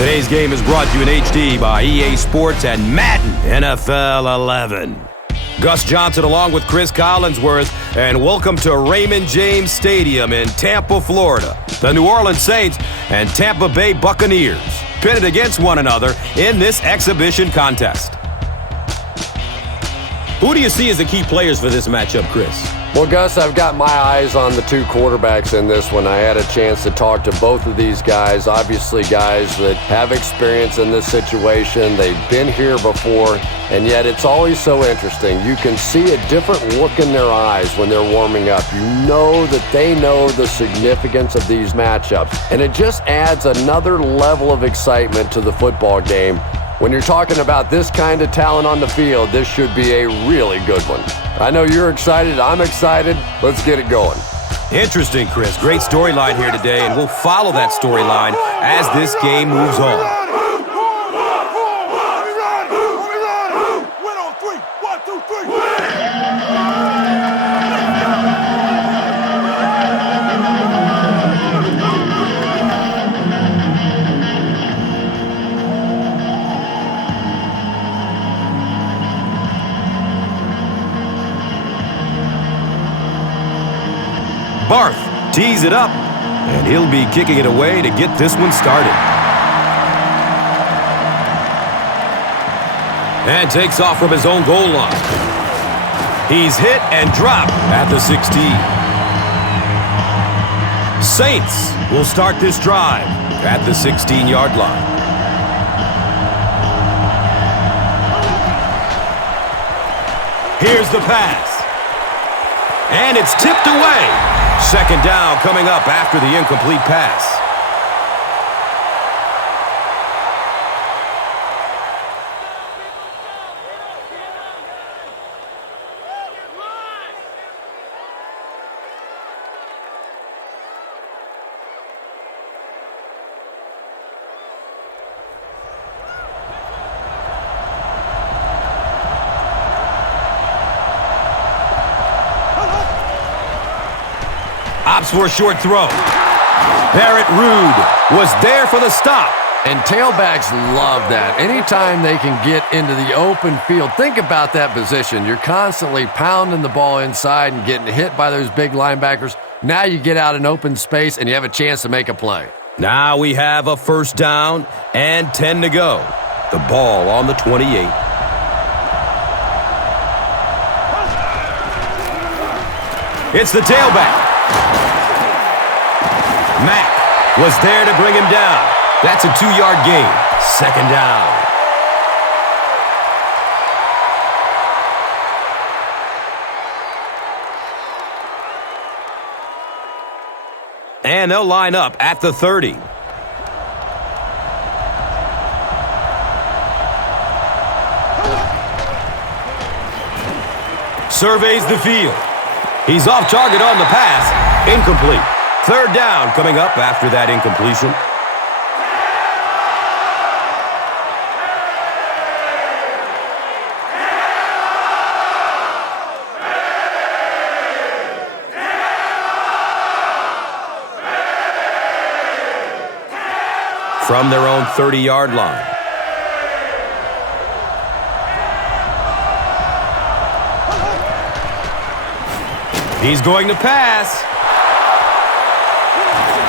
Today's game is brought to you in HD by EA Sports and Madden NFL 11. Gus Johnson along with Cris Collinsworth, and welcome to Raymond James Stadium in Tampa, Florida. The New Orleans Saints and Tampa Bay Buccaneers pitted against one another in this exhibition contest. Who do you see as the key players for this matchup, Chris? Well, Gus, I've got my eyes on the two quarterbacks in this one. I had a chance to talk to both of these guys, obviously guys that have experience in this situation. They've been here before, and yet it's always so interesting. You can see a different look in their eyes when they're warming up. You know that they know the significance of these matchups, and it just adds another level of excitement to the football game. When you're talking about this kind of talent on the field, this should be a really good one. I know you're excited. I'm excited. Let's get it going. Interesting, Chris. Great storyline here today, and we'll follow that storyline as this game moves on. Barth tees it up, and he'll be kicking it away to get this one started. And takes off from his own goal line. He's hit and dropped at the 16. Saints will start this drive at the 16-yard line. Here's the pass. And it's tipped away. Second down coming up after the incomplete pass. Opts for a short throw. Barrett Rude was there for the stop. And tailbacks love that. Anytime they can get into the open field, think about that position. You're constantly pounding the ball inside and getting hit by those big linebackers. Now you get out in open space and you have a chance to make a play. Now we have a first down and 10 to go. The ball on the 28. It's the tailback. Mack was there to bring him down. That's a 2-yard gain. Second down. And they'll line up at the 30. Surveys the field. He's off target on the pass. Incomplete. Third down coming up after that incompletion. From their own 30-yard line. He's going to pass.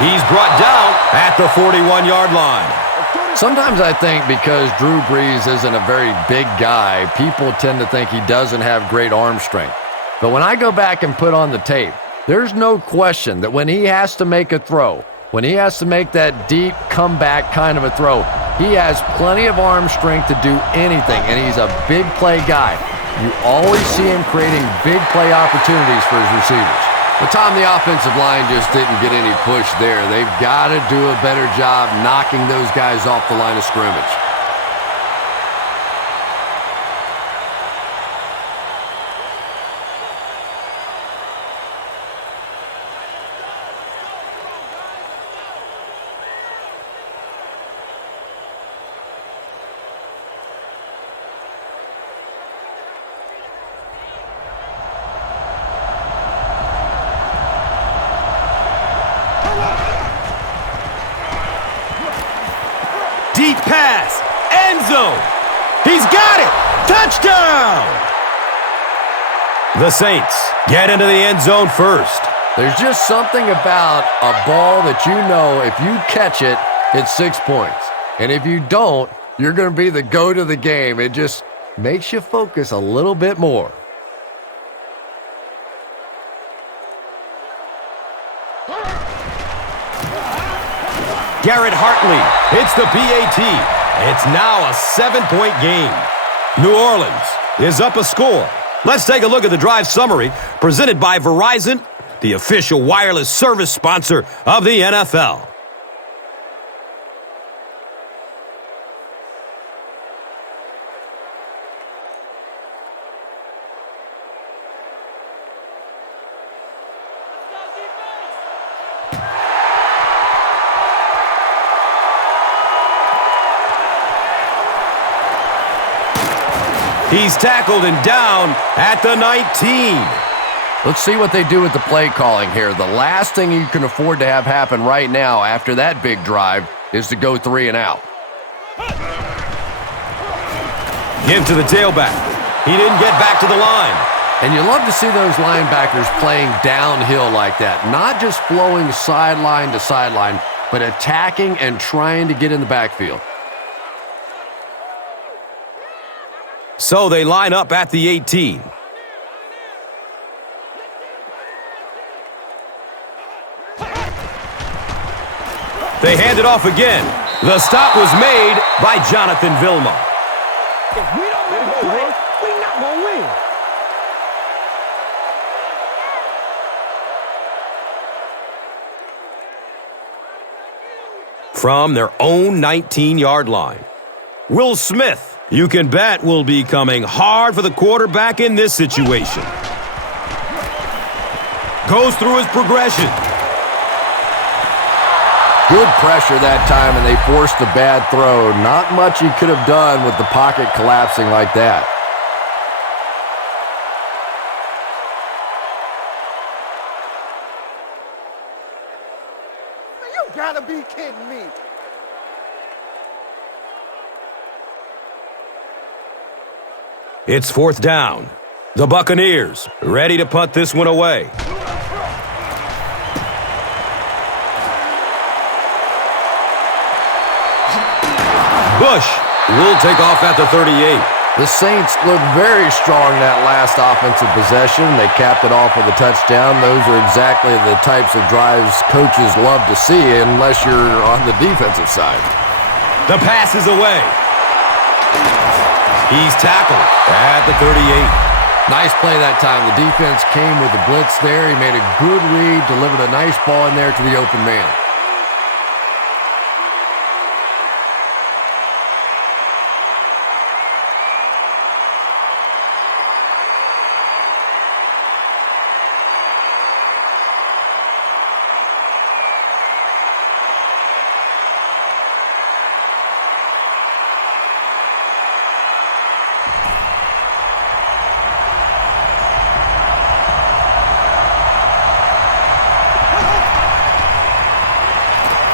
He's brought down at the 41-yard line. Sometimes I think because Drew Brees isn't a very big guy, people tend to think he doesn't have great arm strength. But when I go back and put on the tape, there's no question that when he has to make a throw, when he has to make that deep comeback kind of a throw, he has plenty of arm strength to do anything, and he's a big play guy. You always see him creating big play opportunities for his receivers. But Tom, the offensive line just didn't get any push there. They've got to do a better job knocking those guys off the line of scrimmage. pass. End zone. He's got it. Touchdown. The Saints get into the end zone first. There's just something about a ball that you know if you catch it, it's 6 points. And if you don't, you're going to be the goat of the game. It just makes you focus a little bit more. Garrett Hartley hits the PAT. It's now a 7-point game. New Orleans is up a score. Let's take a look at the drive summary presented by Verizon, the official wireless service sponsor of the NFL. He's tackled and down at the 19. Let's see what they do with the play calling here. The last thing you can afford to have happen right now after that big drive is to go 3 and out. Give to the tailback. He didn't get back to the line. And you love to see those linebackers playing downhill like that. Not just flowing sideline to sideline, but attacking and trying to get in the backfield. So they line up at the 18. They hand it off again. The stop was made by Jonathan Vilma. If we don't make a play, we're not going to win. From their own 19-yard line. Will Smith, you can bet, will be coming hard for the quarterback in this situation. Goes through his progression. Good pressure that time, and they forced a bad throw. Not much he could have done with the pocket collapsing like that. You gotta be kidding me. It's 4th down. The Buccaneers ready to punt this one away. Bush will take off at the 38. The Saints looked very strong that last offensive possession. They capped it off with a touchdown. Those are exactly the types of drives coaches love to see unless you're on the defensive side. The pass is away. He's tackled at the 38. Nice play that time. The defense came with the blitz there. He made a good read, delivered a nice ball in there to the open man.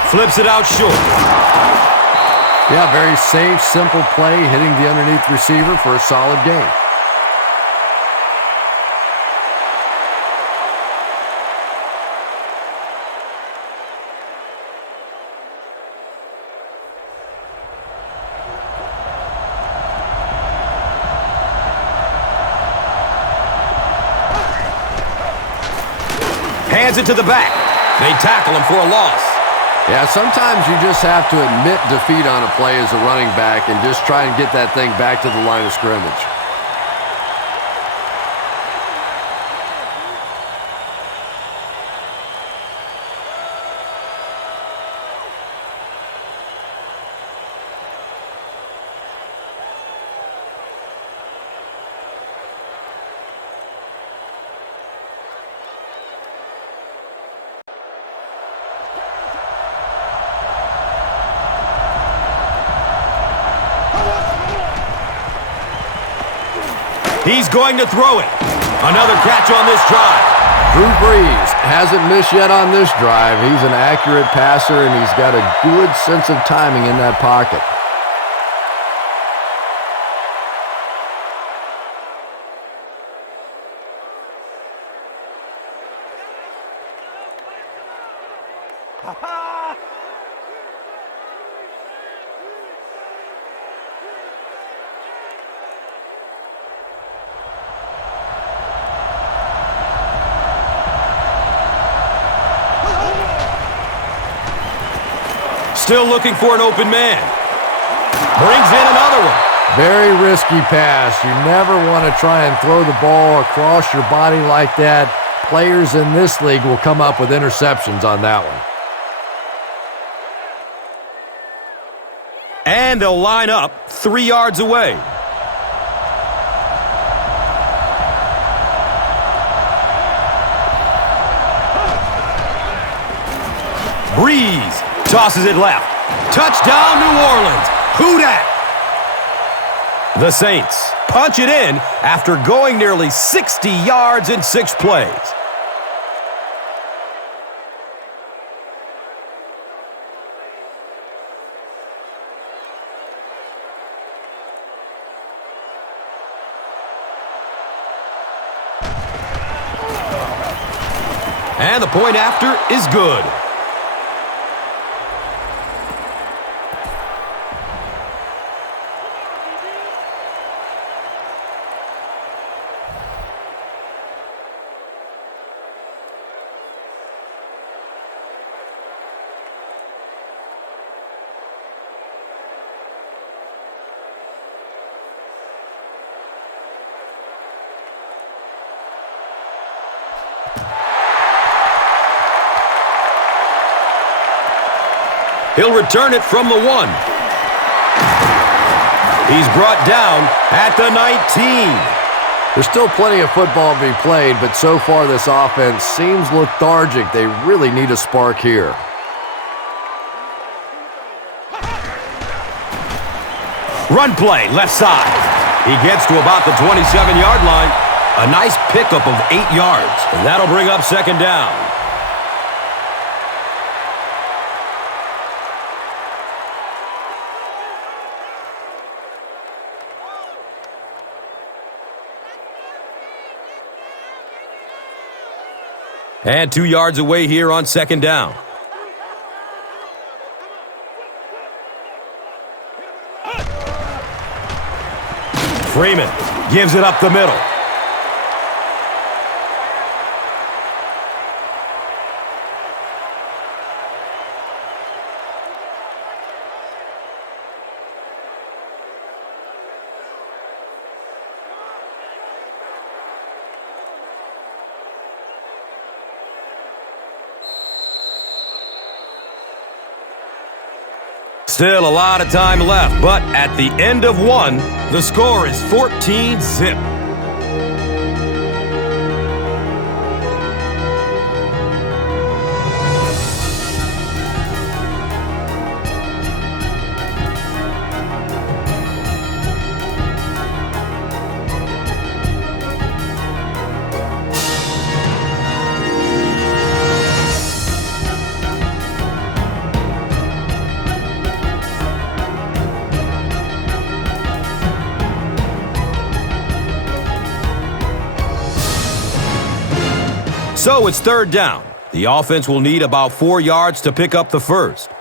Flips it out short. Yeah, very safe, simple play, hitting the underneath receiver for a solid gain. Hands it to the back. They tackle him for a loss. Yeah, sometimes you just have to admit defeat on a play as a running back and just try and get that thing back to the line of scrimmage. He's going to throw it. Another catch on this drive. Drew Brees hasn't missed yet on this drive. He's an accurate passer, and he's got a good sense of timing in that pocket. Still looking for an open man. Brings in another one. Very risky pass. You never want to try and throw the ball across your body like that. Players in this league will come up with interceptions on that one. And they'll line up 3 yards away. Breeze tosses it left. Touchdown, New Orleans. Who dat? The Saints punch it in after going nearly 60 yards in 6 plays. And the point after is good. He'll return it from the 1. He's brought down at the 19. There's still plenty of football to be played, but so far this offense seems lethargic. They really need a spark here. Run play, left side. He gets to about the 27-yard line. A nice pickup of 8 yards, and that'll bring up 2nd down. And 2 yards away here on 2nd down. Freeman gives it up the middle. Still a lot of time left, but at the end of 1, the score is 14-zip. So it's 3rd down. The offense will need about 4 yards to pick up the first.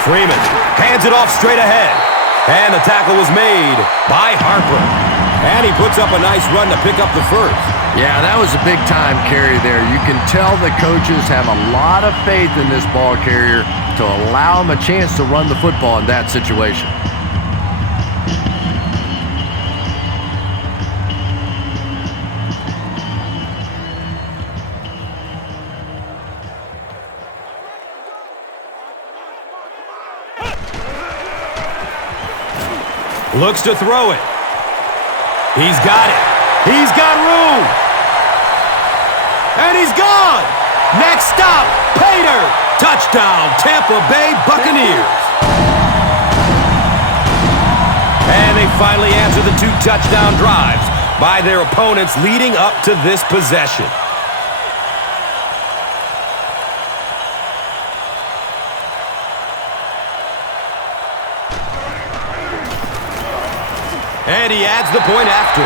Freeman hands it off straight ahead. And the tackle was made by Harper. And he puts up a nice run to pick up the first. Yeah, that was a big-time carry there. You can tell the coaches have a lot of faith in this ball carrier to allow him a chance to run the football in that situation. Looks to throw it. He's got it. He's got room. And he's gone. Next stop, Pater. Touchdown, Tampa Bay Buccaneers. And they finally answer the 2 touchdown drives by their opponents leading up to this possession. And he adds the point after.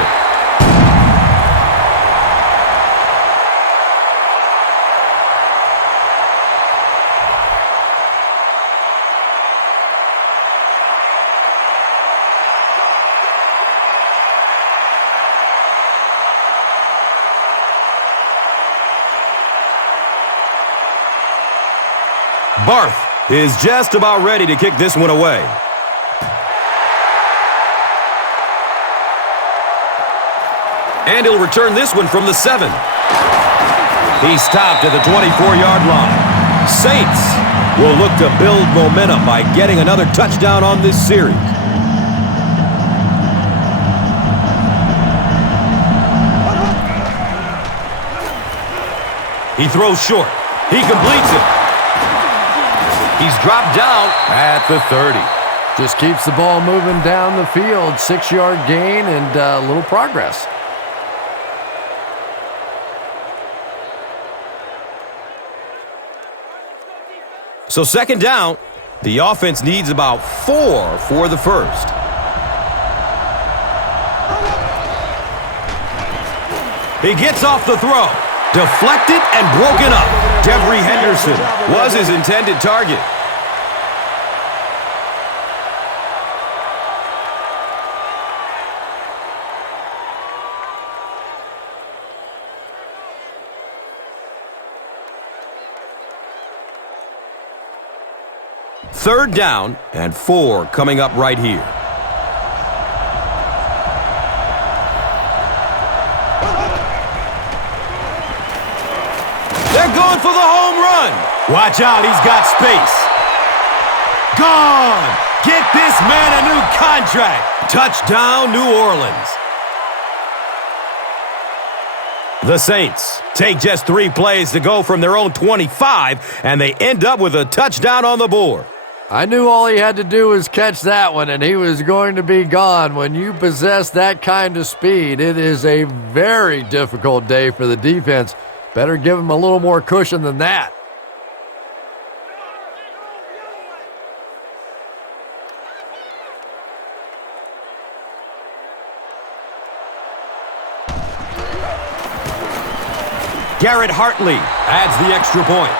Barth is just about ready to kick this one away. And he'll return this one from the 7. He stopped at the 24-yard line. Saints will look to build momentum by getting another touchdown on this series. He throws short. He completes it. He's dropped down at the 30. Just keeps the ball moving down the field. 6-yard gain and a little progress. So second down, the offense needs about 4 for the first. He gets off the throw. Deflected and broken up. Devery Henderson was his intended target. Third down and 4 coming up right here. They're going for the home run. Watch out, he's got space. Gone. Get this man a new contract. Touchdown, New Orleans. The Saints take just 3 plays to go from their own 25, and they end up with a touchdown on the board. I knew all he had to do was catch that one, and he was going to be gone. When you possess that kind of speed, it is a very difficult day for the defense. Better give him a little more cushion than that. Garrett Hartley adds the extra point.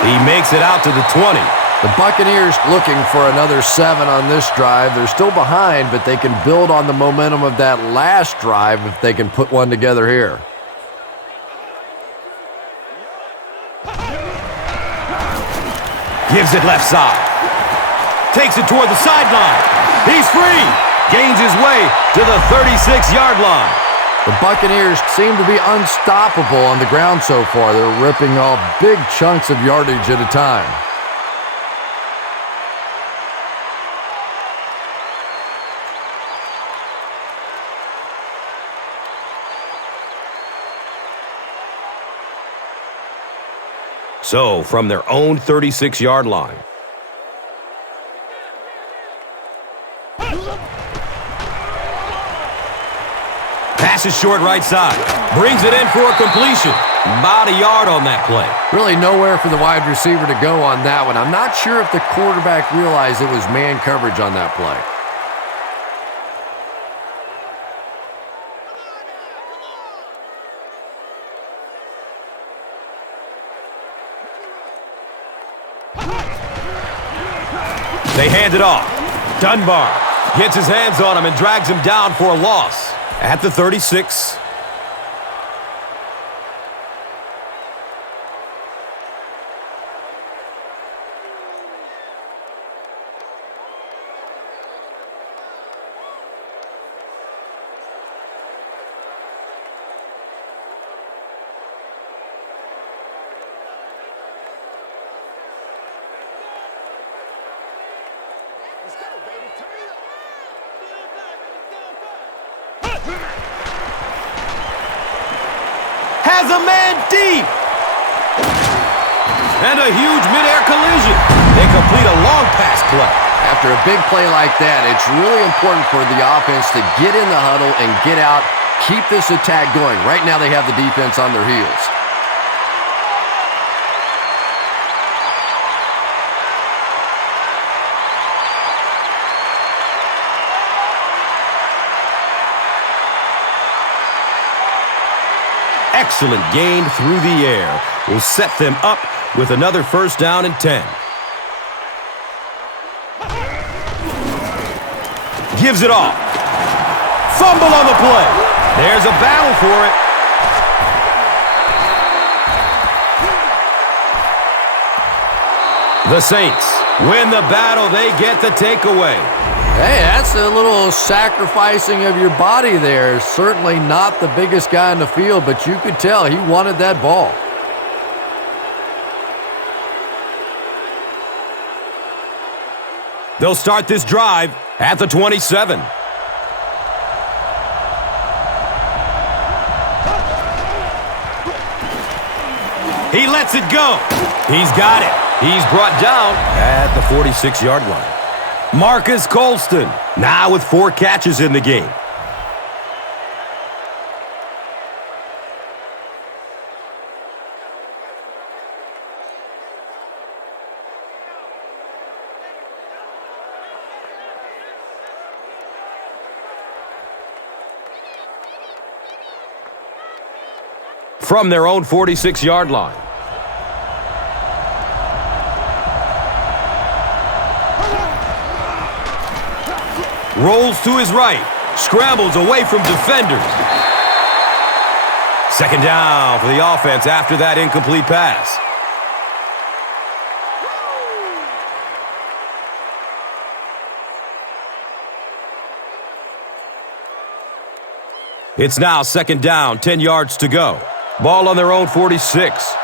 He makes it out to the 20. The Buccaneers looking for another 7 on this drive. They're still behind, but they can build on the momentum of that last drive if they can put one together here. Gives it left side. Takes it toward the sideline. He's free. Gains his way to the 36-yard line. The Buccaneers seem to be unstoppable on the ground so far. They're ripping off big chunks of yardage at a time. So, from their own 36-yard line. Passes short right side. Brings it in for a completion. About a yard on that play. Really nowhere for the wide receiver to go on that one. I'm not sure if the quarterback realized it was man coverage on that play. They hand it off. Dunbar gets his hands on him and drags him down for a loss at the 36. has a man deep. And a huge midair collision. They complete a long pass play. After a big play like that, it's really important for the offense to get in the huddle and get out, keep this attack going. Right now they have the defense on their heels. Excellent gain through the air will set them up with another first down and 10. Gives it off. Fumble on the play. There's a battle for it. The Saints win the battle. They get the takeaway. Hey, that's a little sacrificing of your body there. Certainly not the biggest guy in the field, but you could tell he wanted that ball. They'll start this drive at the 27. He lets it go. He's got it. He's brought down at the 46-yard line. Marcus Colston now with 4 catches in the game. From their own 46-yard line. Rolls to his right. Scrambles away from defenders. Second down for the offense after that incomplete pass. It's now second down, 10 yards to go. Ball on their own 46.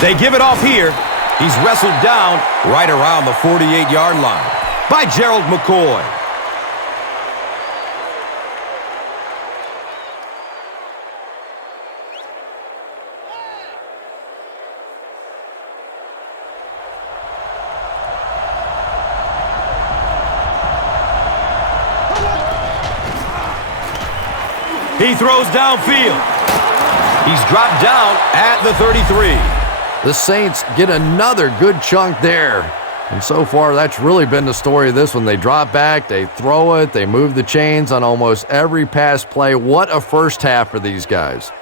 They give it off here. He's wrestled down right around the 48-yard line by Gerald McCoy. He throws downfield. He's dropped down at the 33. The Saints get another good chunk there. And so far, that's really been the story of this one. They drop back, they throw it, they move the chains on almost every pass play. What a first half for these guys.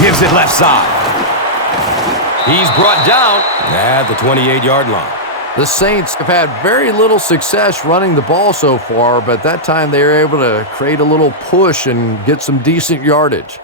Gives it left side. He's brought down at the 28-yard line. The Saints have had very little success running the ball so far, but that time they were able to create a little push and get some decent yardage.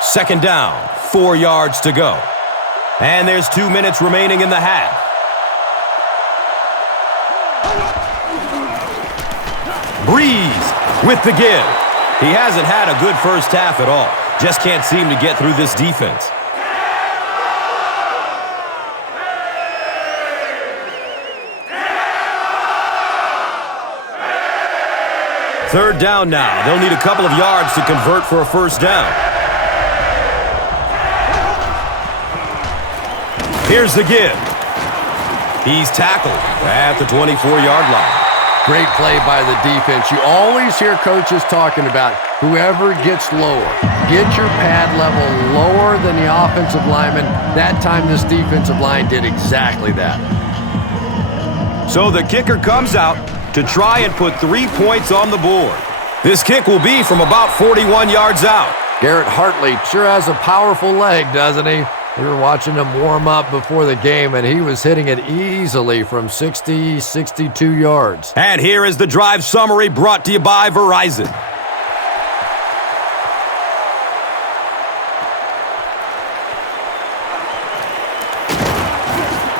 Second down, 4 yards to go. And there's 2 minutes remaining in the half. Breeze with the give. He hasn't had a good first half at all. Just can't seem to get through this defense. Third down now. They'll need a couple of yards to convert for a first down. Here's the give. He's tackled at the 24-yard line. Great play by the defense. You always hear coaches talking about whoever gets lower. Get your pad level lower than the offensive lineman. That time this defensive line did exactly that. So the kicker comes out to try and put 3 points on the board. This kick will be from about 41 yards out. Garrett Hartley sure has a powerful leg, doesn't he? We were watching him warm up before the game, and he was hitting it easily from 60, 62 yards. And here is the drive summary brought to you by Verizon.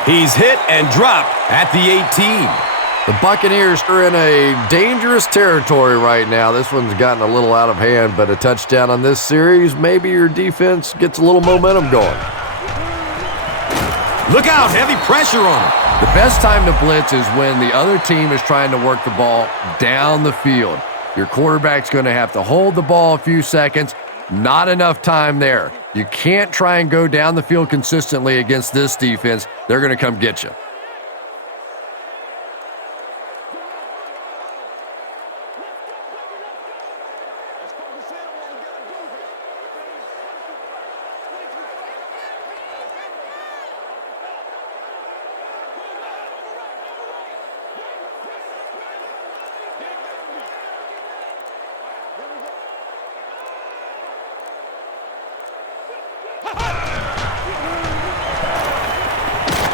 He's hit and dropped at the 18. The Buccaneers are in a dangerous territory right now. This one's gotten a little out of hand, but a touchdown on this series, maybe your defense gets a little momentum going. Look out, heavy pressure on him. The best time to blitz is when the other team is trying to work the ball down the field. Your quarterback's going to have to hold the ball a few seconds. Not enough time there. You can't try and go down the field consistently against this defense. They're going to come get you.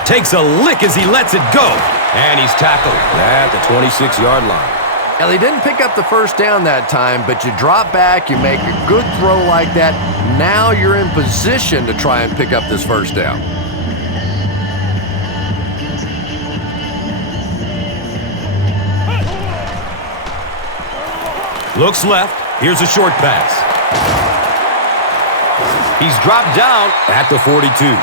Takes a lick as he lets it go. And he's tackled at the 26-yard line. Now, they didn't pick up the first down that time, but you drop back, you make a good throw like that. Now you're in position to try and pick up this first down. Looks left. Here's a short pass. He's dropped down at the 42.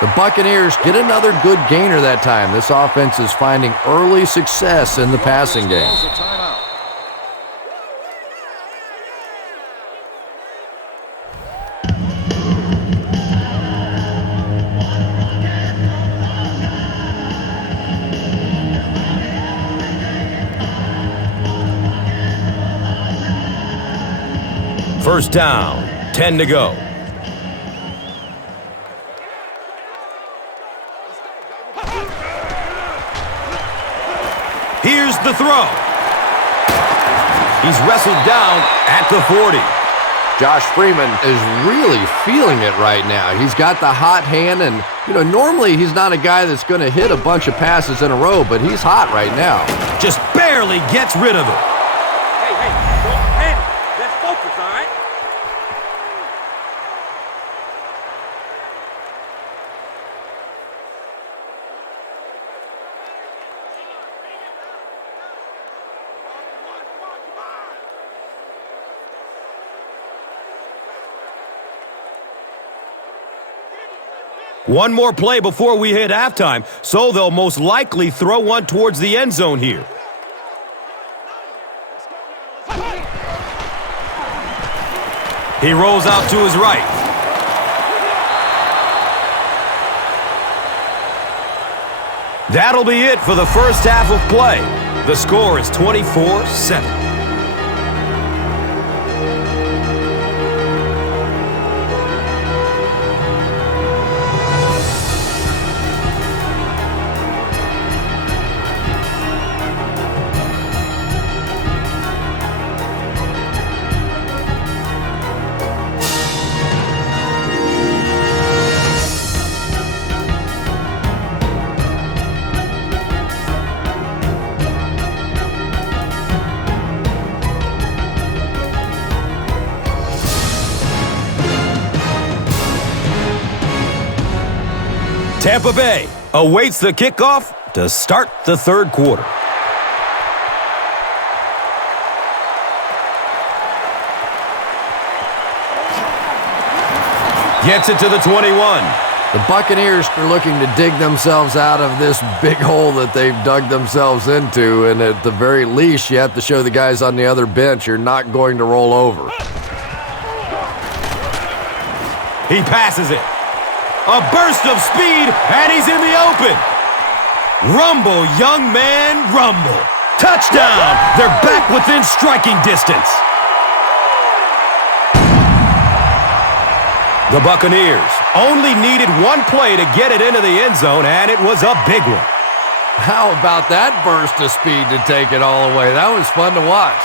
The Buccaneers get another good gainer that time. This offense is finding early success in the passing game. First down, 10 to go. Here's the throw. He's wrestled down at the 40. Josh Freeman is really feeling it right now. He's got the hot hand, and, normally he's not a guy that's going to hit a bunch of passes in a row, but he's hot right now. Just barely gets rid of it. Hey, don't panic. Let's focus, all right? One more play before we hit halftime, so they'll most likely throw one towards the end zone here. He rolls out to his right. That'll be it for the first half of play. The score is 24-7. Tampa Bay awaits the kickoff to start the third quarter. Gets it to the 21. The Buccaneers are looking to dig themselves out of this big hole that they've dug themselves into, and at the very least, you have to show the guys on the other bench you're not going to roll over. He passes it. A burst of speed, and he's in the open. Rumble, young man, rumble. Touchdown! They're back within striking distance. The Buccaneers only needed one play to get it into the end zone, and it was a big one. How about that burst of speed to take it all away? That was fun to watch.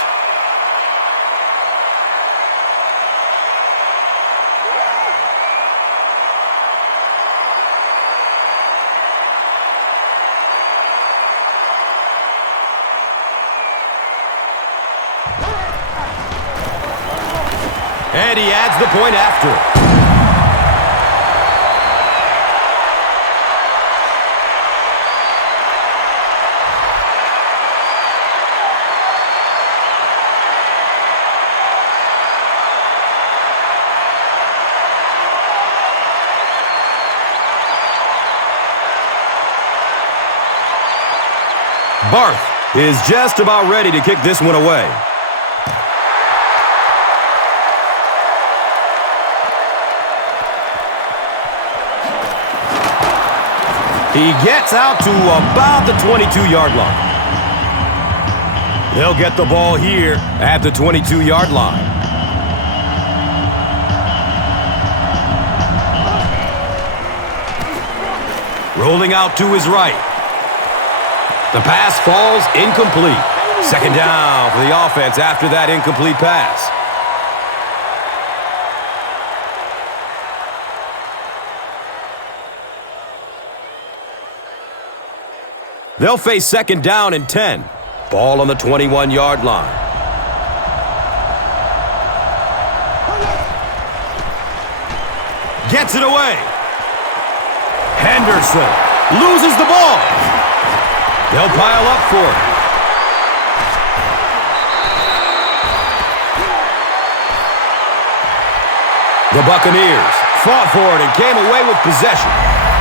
And he adds the point after. Barth is just about ready to kick this one away. He gets out to about the 22-yard line. They'll get the ball here at the 22-yard line. Rolling out to his right. The pass falls incomplete. Second down for the offense after that incomplete pass. They'll face second down and 10. Ball on the 21-yard line. Gets it away. Henderson loses the ball. They'll pile up for it. The Buccaneers fought for it and came away with possession.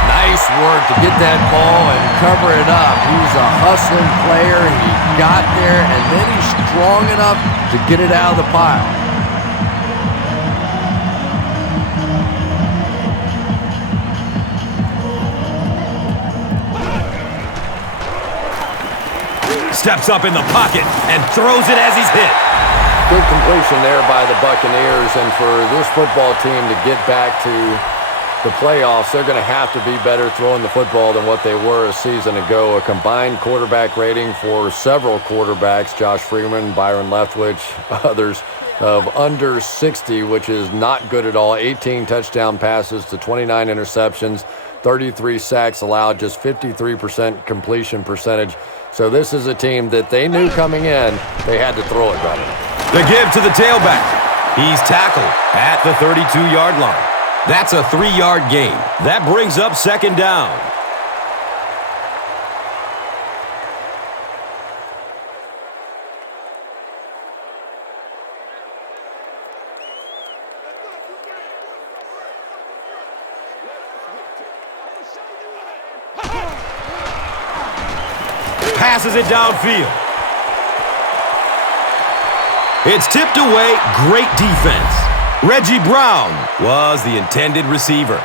Nice work to get that ball and cover it up. He's a hustling player. He got there, and then he's strong enough to get it out of the pile. Steps up in the pocket and throws it as he's hit. Good completion there by the Buccaneers, and for this football team to get back to the playoffs, they're going to have to be better throwing the football than what they were a season ago. A combined quarterback rating for several quarterbacks, Josh Freeman, Byron Leftwich, others, of under 60, which is not good at all. 18 touchdown passes to 29 interceptions, 33 sacks allowed, just 53% completion percentage. So this is a team that they knew coming in they had to throw it better. The give to the tailback. He's tackled at the 32-yard line. That's a 3-yard gain. That brings up second down. Passes it downfield. It's tipped away. Great defense. Reggie Brown was the intended receiver.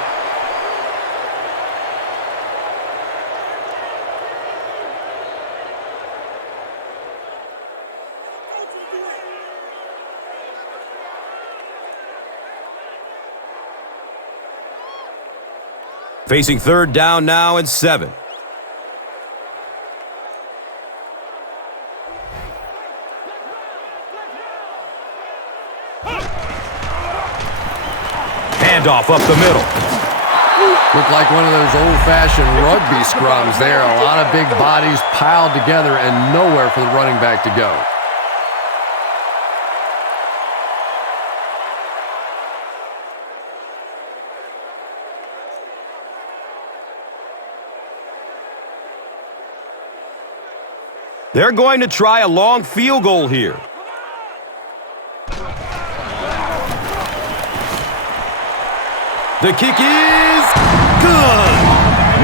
Facing third down now and 7. Handoff up the middle. Looked like one of those old-fashioned rugby scrums there. A lot of big bodies piled together and nowhere for the running back to go. They're going to try a long field goal here. The kick is good.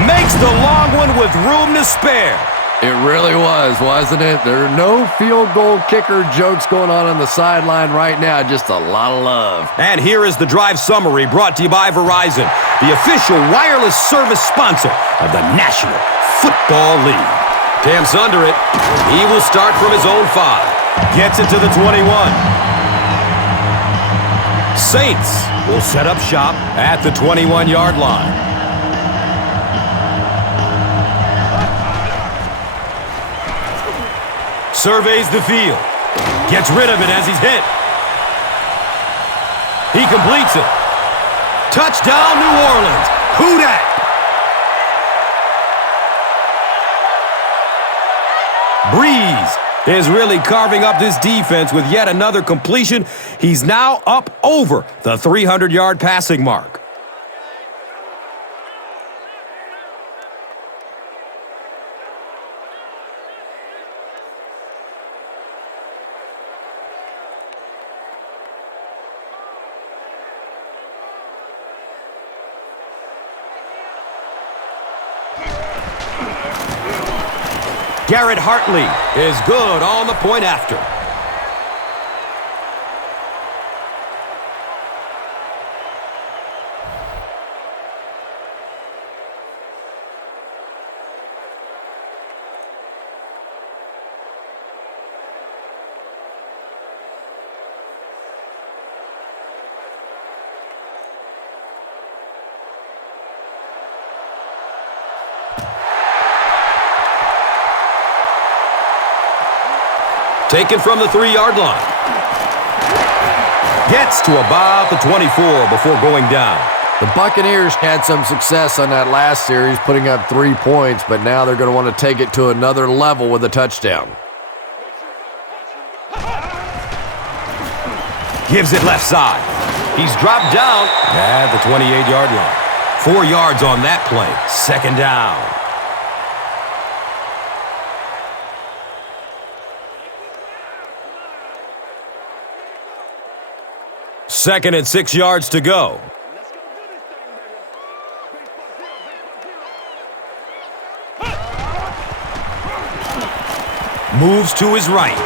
Makes the long one with room to spare. It really was, wasn't it? There are no field goal kicker jokes going on the sideline right now. Just a lot of love. And here is the drive summary brought to you by Verizon, the official wireless service sponsor of the National Football League. Cam's under it. He will start from his own 5. Gets it to the 21. Saints will set up shop at the 21-yard line. Surveys the field. Gets rid of it as he's hit. He completes it. Touchdown, New Orleans. Who dat? Breeze is really carving up this defense with yet another completion. He's now up over the 300-yard passing mark. Garrett Hartley is good on the point after. Taken from the 3-yard line. Gets to about the 24 before going down. The Buccaneers had some success on that last series, putting up 3 points, but now they're going to want to take it to another level with a touchdown. Gives it left side. He's dropped down at the 28-yard line. 4 yards on that play. Second down. Second and 6 yards to go. Moves to his right.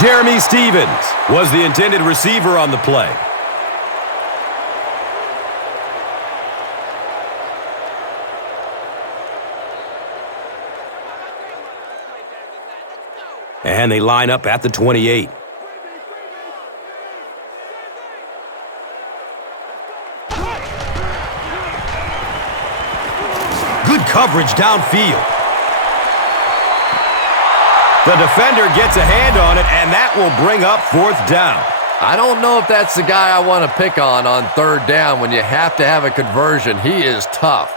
Jeremy Stevens was the intended receiver on the play. And they line up at the 28. Good coverage downfield. The defender gets a hand on it, and that will bring up fourth down. I don't know if that's the guy I want to pick on third down when you have to have a conversion. He is tough.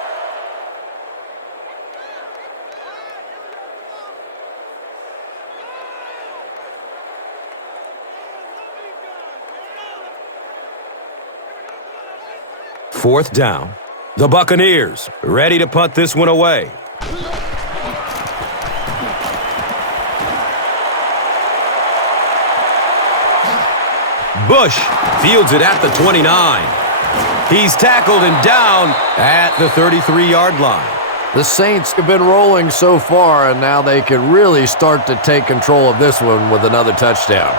Fourth down. The Buccaneers ready to punt this one away. Bush fields it at the 29. He's tackled and down at the 33-yard line. The Saints have been rolling so far, and now they can really start to take control of this one with another touchdown.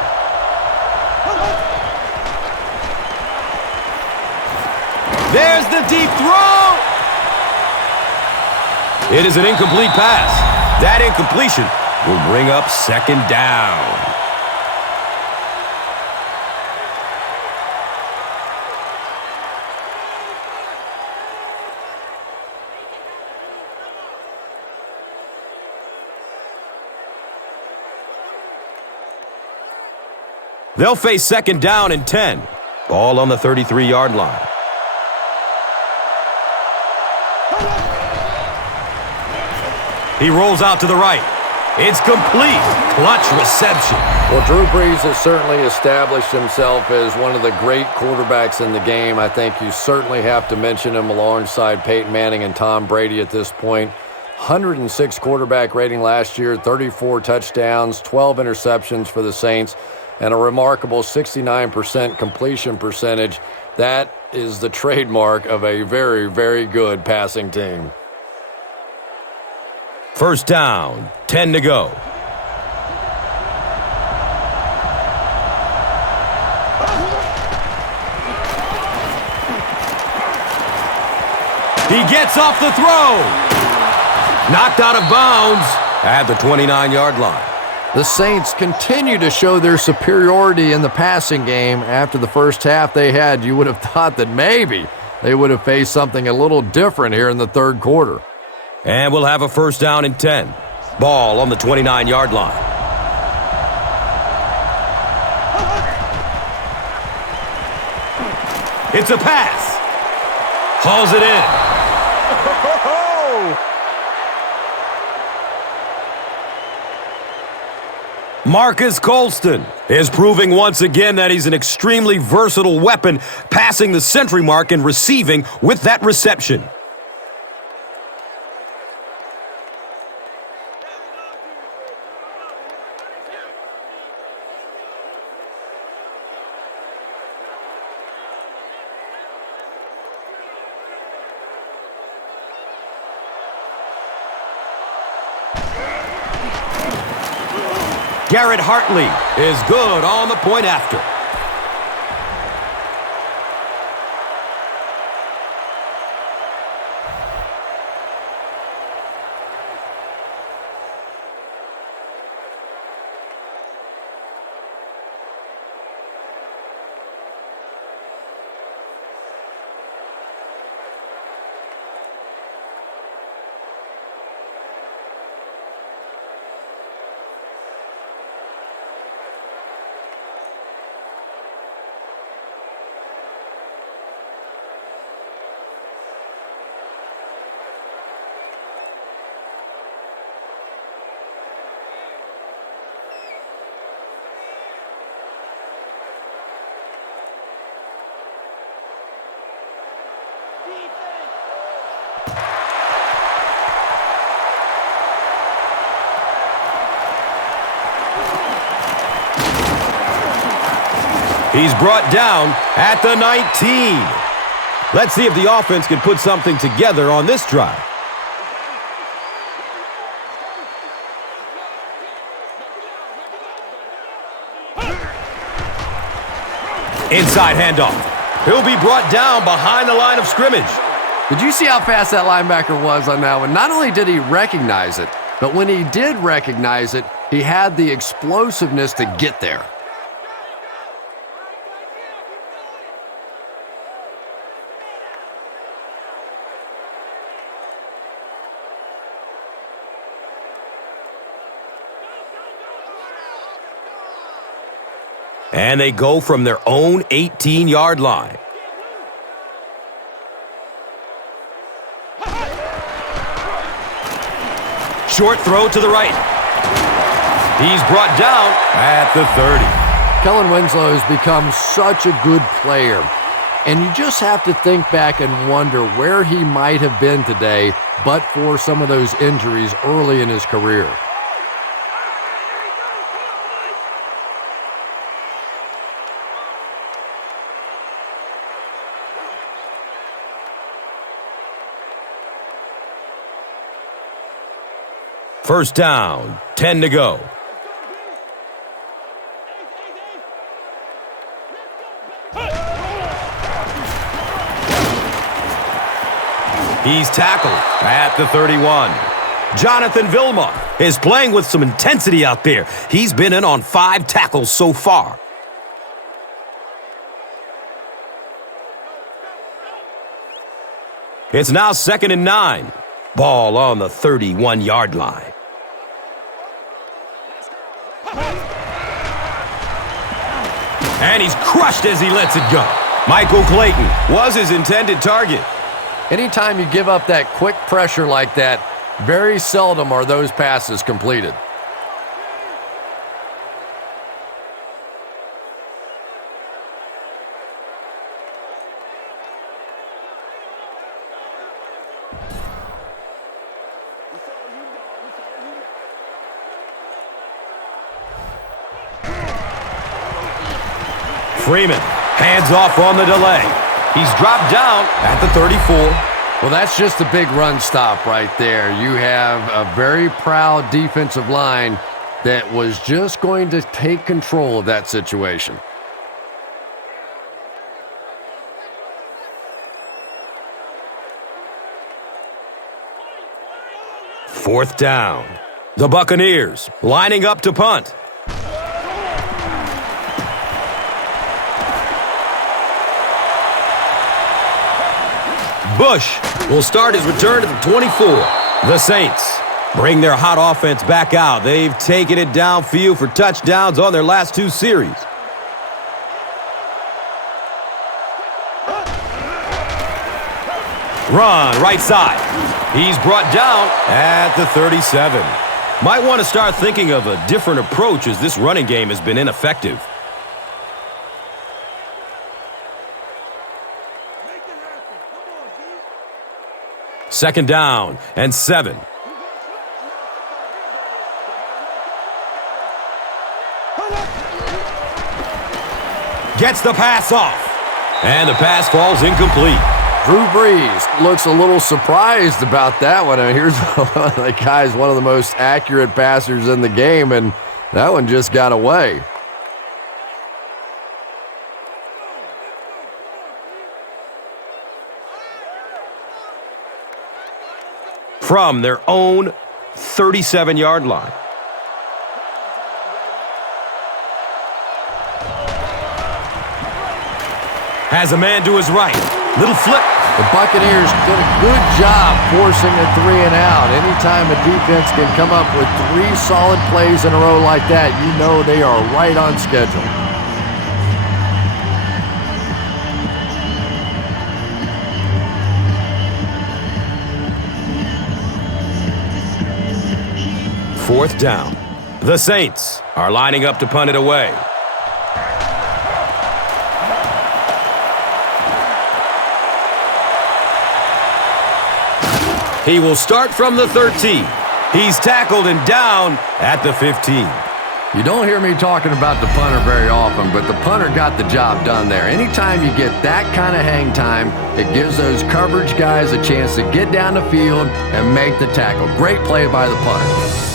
There's the deep throw. It is an incomplete pass. That incompletion will bring up second down. They'll face second down and 10. Ball on the 33-yard line. He rolls out to the right. It's complete. Clutch reception. Well, Drew Brees has certainly established himself as one of the great quarterbacks in the game. I think you certainly have to mention him alongside Peyton Manning and Tom Brady at this point. 106 quarterback rating last year, 34 touchdowns, 12 interceptions for the Saints, and a remarkable 69% completion percentage. That is the trademark of a very, very good passing team. First down, 10 to go. He gets off the throw. Knocked out of bounds at the 29-yard line. The Saints continue to show their superiority in the passing game. After the first half they had, you would have thought that maybe they would have faced something a little different here in the third quarter. And we'll have a first down and 10. Ball on the 29-yard line. It's a pass. Hauls it in. Marcus Colston is proving once again that he's an extremely versatile weapon, passing the century mark and receiving with that reception. Garrett Hartley is good on the point after. He's brought down at the 19. Let's see if the offense can put something together on this drive. Inside handoff. He'll be brought down behind the line of scrimmage. Did you see how fast that linebacker was on that one? Not only did he recognize it, but when he did recognize it, he had the explosiveness to get there. And they go from their own 18-yard line. Short throw to the right. He's brought down at the 30. Kellen Winslow has become such a good player. And you just have to think back and wonder where he might have been today but for some of those injuries early in his career. First down, 10 to go. He's tackled at the 31. Jonathan Vilma is playing with some intensity out there. He's been in on 5 tackles so far. It's now 2nd and 9. Ball on the 31-yard line. And he's crushed as he lets it go. Michael Clayton was his intended target. Anytime you give up that quick pressure like that, very seldom are those passes completed. Freeman, hands off on the delay. He's dropped down at the 34. Well, that's just a big run stop right there. You have a very proud defensive line that was just going to take control of that situation. Fourth down. The Buccaneers lining up to punt. Bush will start his return to the 24. The Saints bring their hot offense back out. They've taken it downfield for touchdowns on their last 2 series. Run right side. He's brought down at the 37. Might want to start thinking of a different approach as this running game has been ineffective. Second down and 7. Gets the pass off. And the pass falls incomplete. Drew Brees looks a little surprised about that one. And here's one of the guys, one of the most accurate passers in the game, and that one just got away. From their own 37-yard line. Has a man to his right. Little flip. The Buccaneers did a good job forcing a 3 and out. Anytime a defense can come up with 3 solid plays in a row like that, you know they are right on schedule. Fourth down. The Saints are lining up to punt it away. He will start from the 13. He's tackled and down at the 15. You don't hear me talking about the punter very often, but the punter got the job done there. Anytime you get that kind of hang time, it gives those coverage guys a chance to get down the field and make the tackle. Great play by the punter.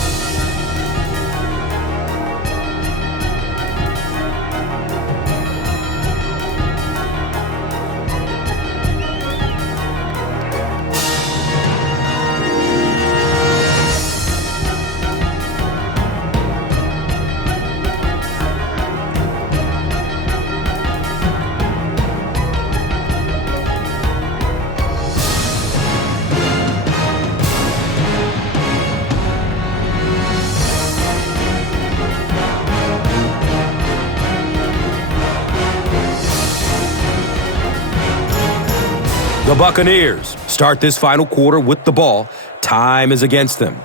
The Buccaneers start this final quarter with the ball. Time is against them.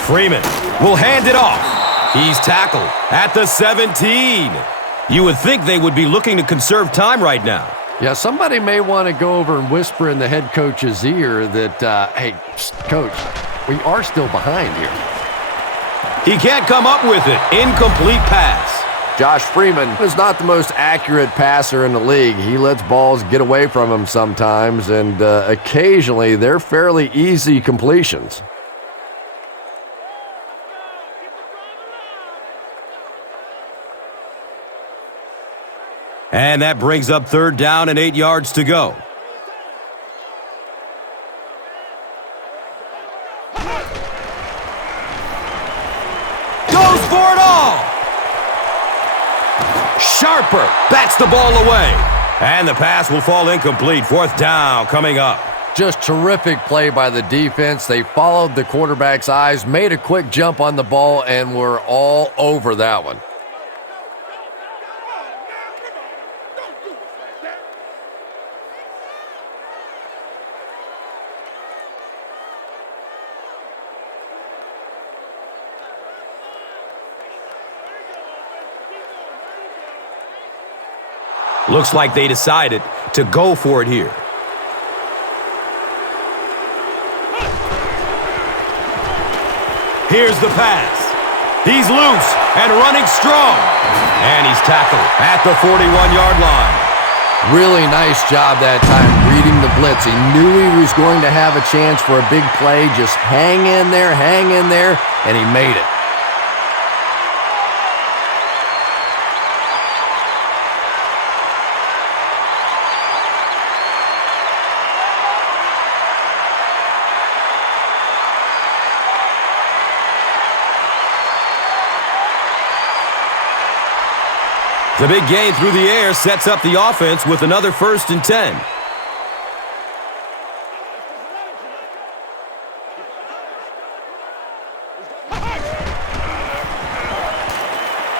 Freeman will hand it off. He's tackled at the 17. You would think they would be looking to conserve time right now. Yeah, somebody may want to go over and whisper in the head coach's ear that, hey, coach, we are still behind here. He can't come up with it. Incomplete pass. Josh Freeman is not the most accurate passer in the league. He lets balls get away from him sometimes, and occasionally they're fairly easy completions. And that brings up third down and 8 yards to go. Goes for it all! Sharper bats the ball away. And the pass will fall incomplete. Fourth down coming up. Just terrific play by the defense. They followed the quarterback's eyes, made a quick jump on the ball, and were all over that one. Looks like they decided to go for it here. Here's the pass. He's loose and running strong. And he's tackled at the 41-yard line. Really nice job that time reading the blitz. He knew he was going to have a chance for a big play. Just hang in there, and he made it. The big gain through the air sets up the offense with another 1st and 10.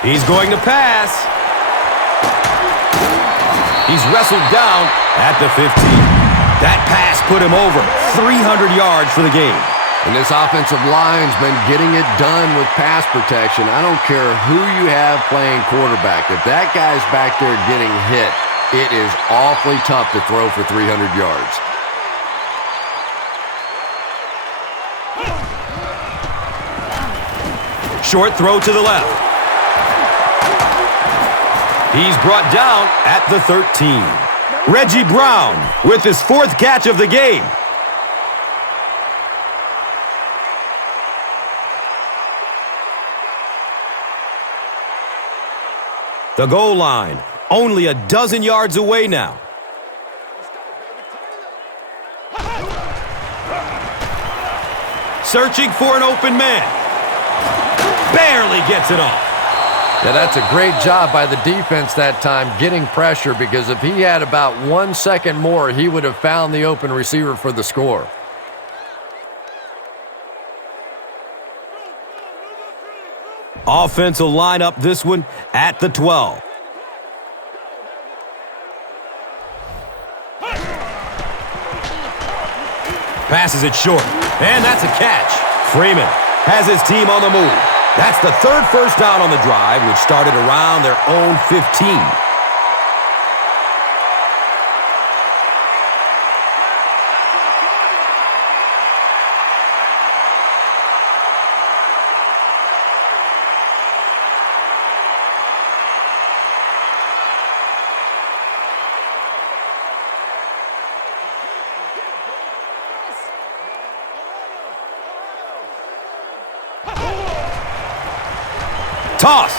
He's going to pass. He's wrestled down at the 15. That pass put him over 300 yards for the game. And this offensive line's been getting it done with pass protection. I don't care who you have playing quarterback. If that guy's back there getting hit, it is awfully tough to throw for 300 yards. Short throw to the left. He's brought down at the 13. Reggie Brown with his 4th catch of the game. The goal line, only a dozen yards away now. Searching for an open man. Barely gets it off. Yeah, that's a great job by the defense that time, getting pressure, because if he had about 1 second more, he would have found the open receiver for the score. Offense will line up this one at the 12. Passes it short, and that's a catch. Freeman has his team on the move. That's the 3rd first down on the drive, which started around their own 15. Toss.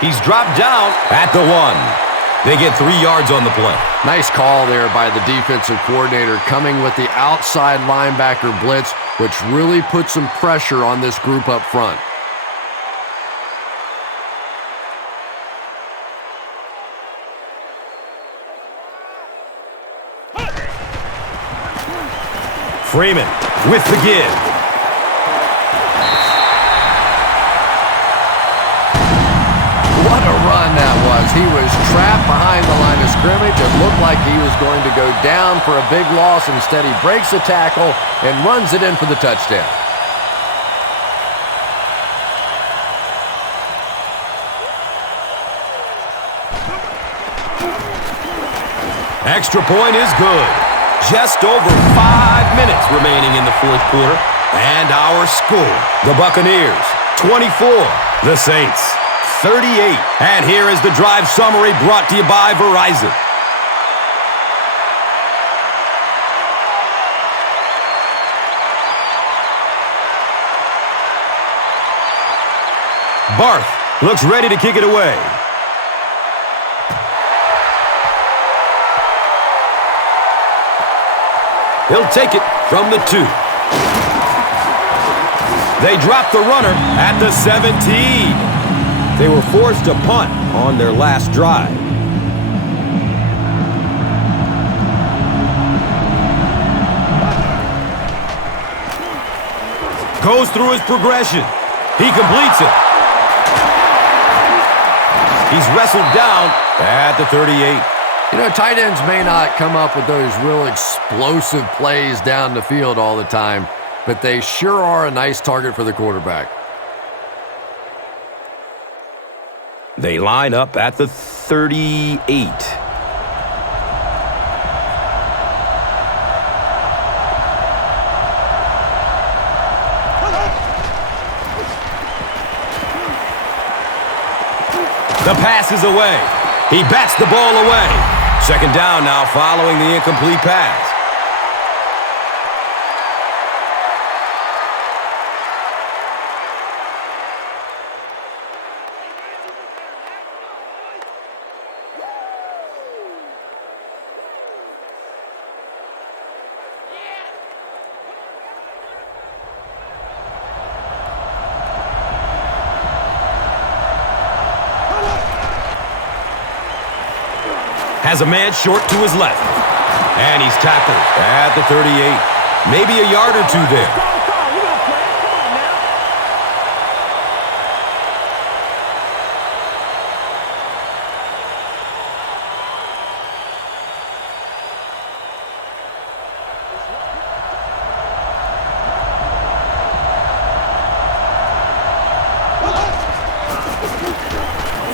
He's dropped down at the 1. They get 3 yards on the play. Nice call there by the defensive coordinator, coming with the outside linebacker blitz, which really put some pressure on this group up front. Freeman with the give. What a run that was. He was trapped behind the line of scrimmage. It looked like he was going to go down for a big loss. Instead, he breaks the tackle and runs it in for the touchdown. Extra point is good. Just over 5 minutes remaining in the 4th quarter. And our score, the Buccaneers, 24. The Saints, 38. And here is the drive summary brought to you by Verizon. Barth looks ready to kick it away. He'll take it from the 2. They drop the runner at the 17. They were forced to punt on their last drive. Goes through his progression. He completes it. He's wrestled down at the 38. You know, tight ends may not come up with those real explosive plays down the field all the time, but they sure are a nice target for the quarterback. They line up at the 38. The pass is away. He bats the ball away. Second down now following the incomplete pass. Has a man short to his left. And he's tackled at the 38. Maybe a yard or two there.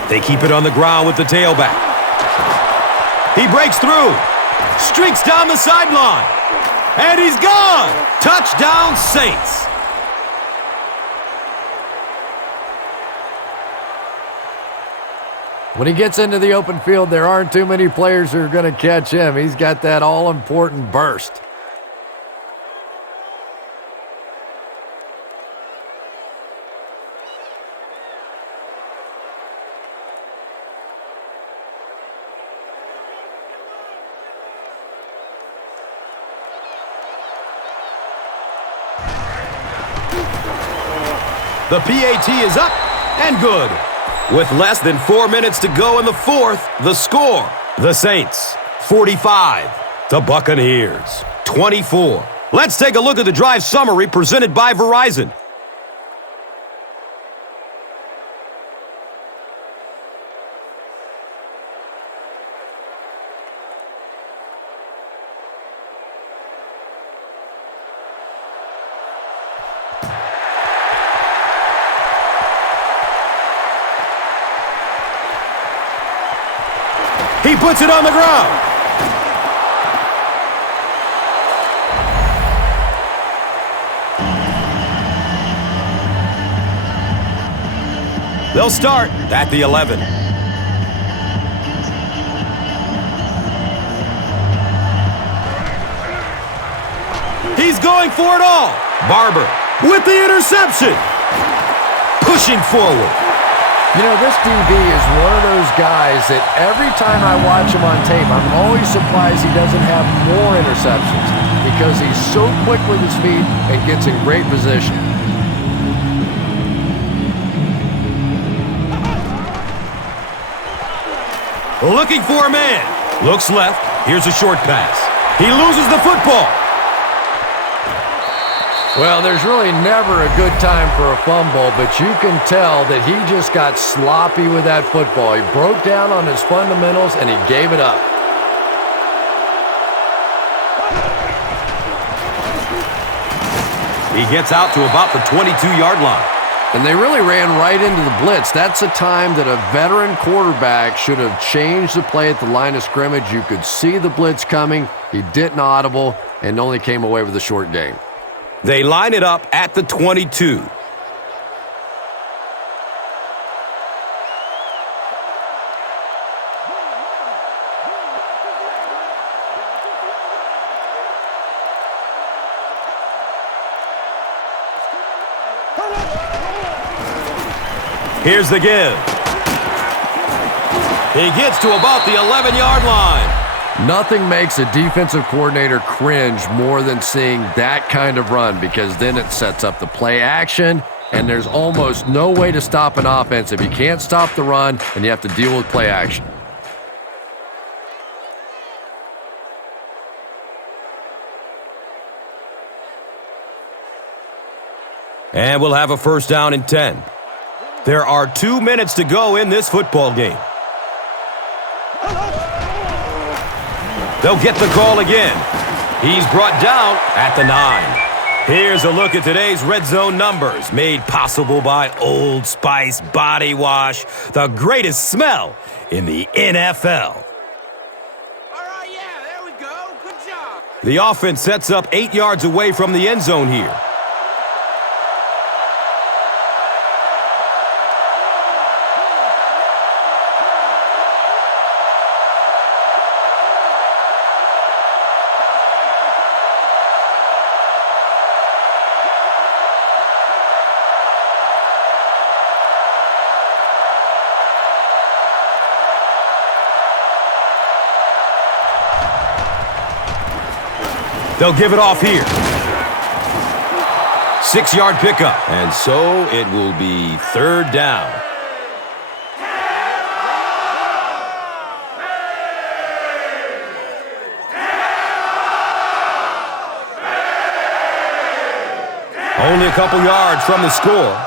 They keep it on the ground with the tailback. He breaks through, streaks down the sideline, and he's gone. Touchdown, Saints. When he gets into the open field, there aren't too many players who are going to catch him. He's got that all-important burst. The PAT is up and good. With less than 4 minutes to go in the fourth, the score, the Saints, 45. The Buccaneers, 24. Let's take a look at the drive summary presented by Verizon. He puts it on the ground. They'll start at the 11. He's going for it all. Barber with the interception. Pushing forward. You know, this DB is one of those guys that every time I watch him on tape, I'm always surprised he doesn't have more interceptions because he's so quick with his feet and gets in great position. Looking for a man. Looks left. Here's a short pass. He loses the football. Well, there's really never a good time for a fumble, but you can tell that he just got sloppy with that football. He broke down on his fundamentals, and he gave it up. He gets out to about the 22-yard line. And they really ran right into the blitz. That's a time that a veteran quarterback should have changed the play at the line of scrimmage. You could see the blitz coming. He didn't audible and only came away with a short gain. They line it up at the 22. Here's the give. He gets to about the 11-yard line. Nothing makes a defensive coordinator cringe more than seeing that kind of run because then it sets up the play action, and there's almost no way to stop an offense if you can't stop the run and you have to deal with play action. And we'll have a first down and 10. There are 2 minutes to go in this football game. They'll get the call again. He's brought down at the 9. Here's a look at today's red zone numbers, made possible by Old Spice Body Wash, the greatest smell in the NFL. All right, yeah, there we go. Good job. The offense sets up 8 yards away from the end zone here. They'll give it off here. 6-yard pickup. And so it will be third down. Only a couple yards from the score.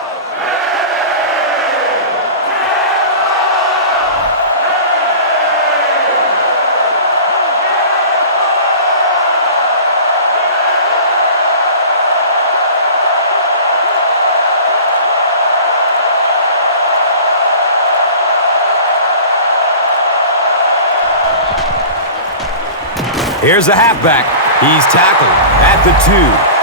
Here's the halfback. He's tackled at the 2.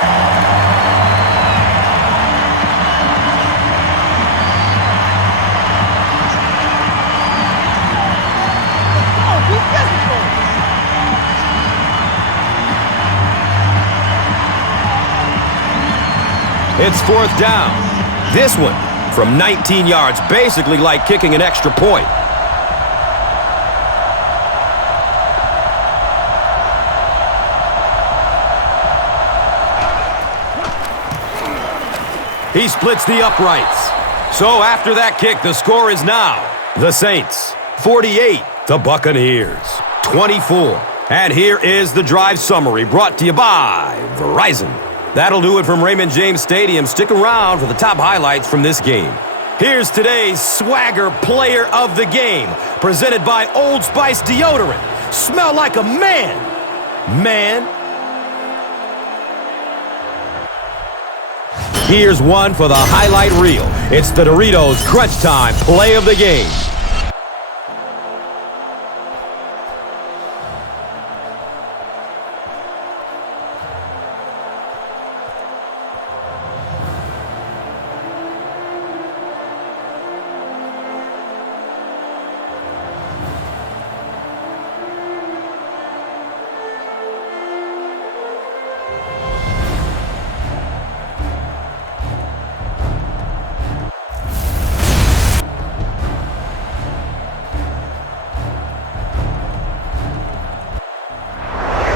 It's 4th down. This one from 19 yards, basically like kicking an extra point. He splits the uprights. So after that kick, the score is now the Saints 48, the Buccaneers 24. And here is the drive summary brought to you by Verizon. That'll do it from Raymond James Stadium. Stick around for the top highlights from this game. Here's today's Swagger Player of the Game, presented by Old Spice Deodorant. Smell like a man. Man. Here's one for the highlight reel. It's the Doritos Crunch Time Play of the Game.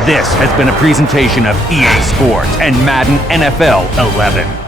This has been a presentation of EA Sports and Madden NFL 11.